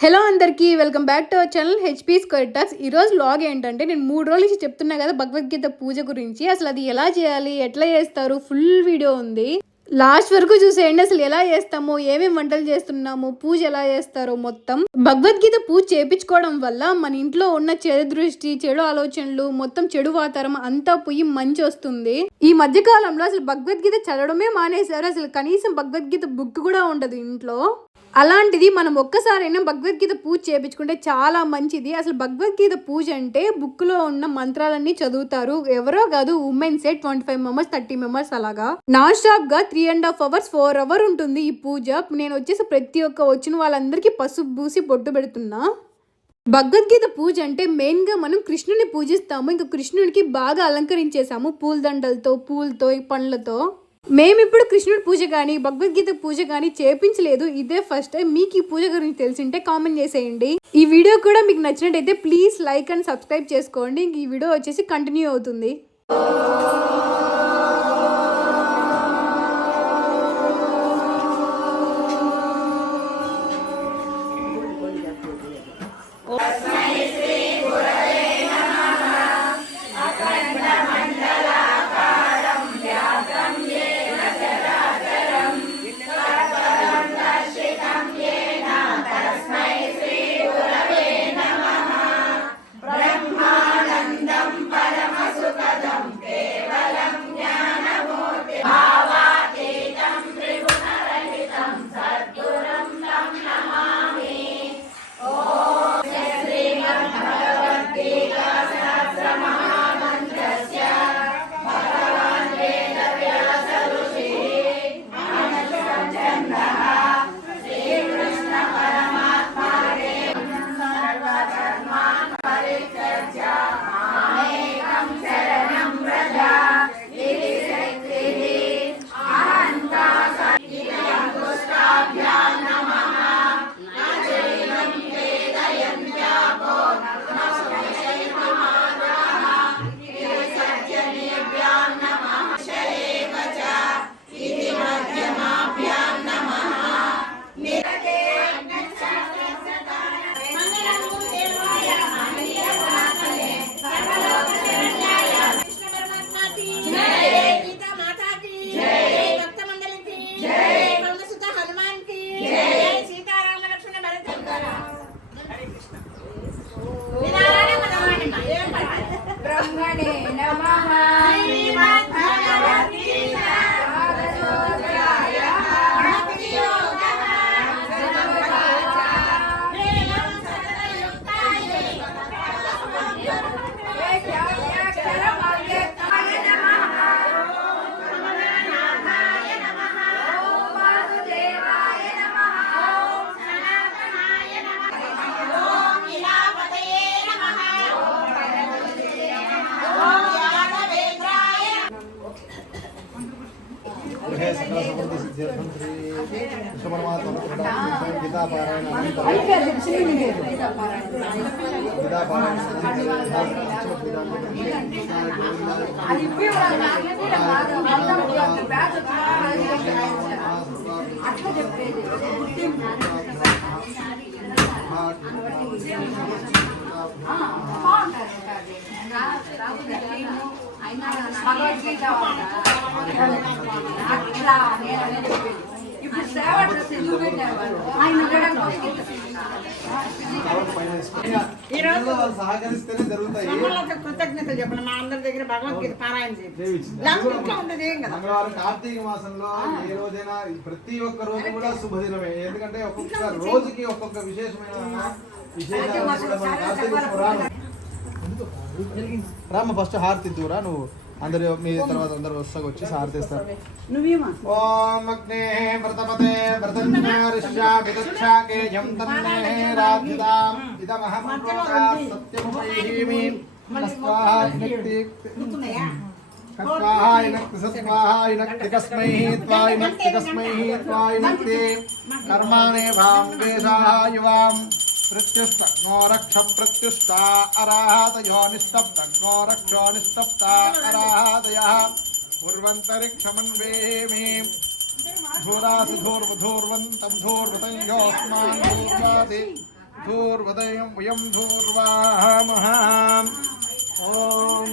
Hello అందరికీ welcome back to our channel HP square talks. ఈరోజు log ఏంటంటే నేను మూడు రోజుల నుంచి చెప్తున్నా కదా భగవద్గీత పూజ గురించి. అసలు అది ఎలా చేయాలి ఎట్లా చేస్తారు ఫుల్ వీడియో ఉంది. లాస్ట్ వరకు చూసేయండి అసలు ఎలా చేస్తామో ఏమేమి వంటలు చేస్తున్నామో పూజ ఎలా చేస్తారో మొత్తం. భగవద్గీత పూజ చేపించుకోవడం వల్ల మన ఇంట్లో ఉన్న చెడు దృష్టి చెడు ఆలోచనలు మొత్తం చెడు వాతావరణం అంతా పోయి మంచి వస్తుంది. ఈ మధ్య కాలంలో అసలు భగవద్గీత చదవడమే మానేశారు. అసలు కనీసం భగవద్గీత బుక్ కూడా ఉండదు ఇంట్లో. అలాంటిది మనం ఒక్కసారైనా భగవద్గీత పూజ చేయించుకుంటే చాలా మంచిది. అసలు భగవద్గీత పూజ అంటే బుక్లో ఉన్న మంత్రాలన్నీ చదువుతారు. ఎవరో కాదు ఉమెన్సే twenty five members thirty members అలాగా. నాన్ స్టాప్గా three and half hours four hour ఉంటుంది ఈ పూజ. నేను వచ్చేసి ప్రతి ఒక్క వచ్చిన వాళ్ళందరికీ పసుపు పూసి బొట్టు పెడుతున్నా. భగవద్గీత పూజ అంటే మెయిన్గా మనం కృష్ణుని పూజిస్తాము. ఇంకా కృష్ణుడికి బాగా అలంకరించేసాము పూలదండలతో పూలతో పండ్లతో. మేము ఇప్పుడు కృష్ణుడి పూజ కానీ భగవద్గీత పూజ కానీ చేపించలేదు. ఇదే ఫస్ట్ టైం మీకు ఈ పూజ గురించి తెలిసింటే కామెంట్ చేసేయండి. ఈ వీడియో కూడా మీకు నచ్చినట్టయితే ప్లీజ్ లైక్ అండ్ సబ్స్క్రైబ్ చేసుకోండి. ఈ వీడియో వచ్చేసి కంటిన్యూ అవుతుంది. గృహే సకల సమృద్ధి సిద్ధ్యర్థం కృష్ణ పరమాత్మ అట్లా చెప్పేది భగవద్గీత అట్లా నేను అనేది చెప్పేది. ఇప్పుడు సేవ డ్రెస్ ఎందుకు పెట్టేవారు ఆయన ఉండడం కోసం సహకరిస్తేనే జరుగుతాయి కృతజ్ఞతలు చెప్పండి. మా అందరి దగ్గర భగవద్గీత పారాయణ చేయండి. కార్తీక మాసంలో ఏ రోజైనా ప్రతి ఒక్క రోజు కూడా శుభదినమే. ఎందుకంటే ఒక్కొక్క రోజుకి ఒక్కొక్క విశేషమైన విశేషాలు కూడా మన కార్తీక పురాణం రామ ఫస్ట్ హారతి ఇద్దురా నువ్వు. అందరు మీ తర్వాత అందరు వస్తాకు వచ్చి హారతి ఇస్తారు. ఓం అగ్నే వ్రతపతే వ్రతంచారిష్యా విదక్షాకేయం తన్నే రాధ్యుతాం ఇదమహం ప్రోతా సత్యముపైహిమి. తస్వాహాయనక్తి కస్వాహాయనక్తి సత్వాహాయనక్తి కస్మై ప్రత్యుష్ట రక్ష ప్రత్యుష్ట అరాహతయో నిస్తబ్దగ్నో రక్షో నిస్తబ్ద అరాహతయ పూర్వంతరిక్షమన్వేమి ధూరాసి ధూర్వధూర్వంతం ధూర్వతం యోస్మాన్ ధూర్వాసి ధూర్వదయం వయం ధూర్వాహమహ. ఓం.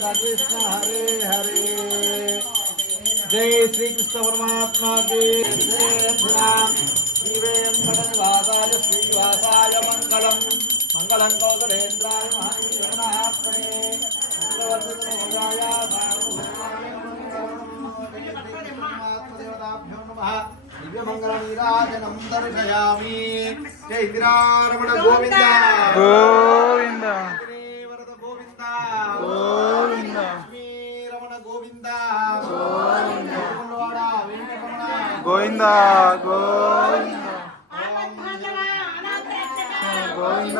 కృష్ణ హరే హరే జై శ్రీకృష్ణ పరమాత్మా శ్రీవేంకటనివాసాయ శ్రీనివాసాయ మంగళం మంగళం కౌసలేంద్రాయ మహాత్మనే మంగళవర్ధనాయ పరమాత్మదేవతాభ్యో నమ దివ్యమంగళనీరాజనం దర్శయామి జై గిరారమణ గోవింద గోవింద గోవింద గోవింద. గోవింద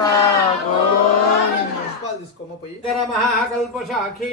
గోవింద. పుష్పాలు తీసుకోమ పోయి. మహాకల్పశాఖీ.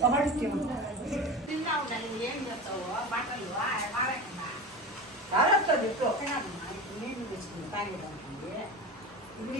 చేస్తావు?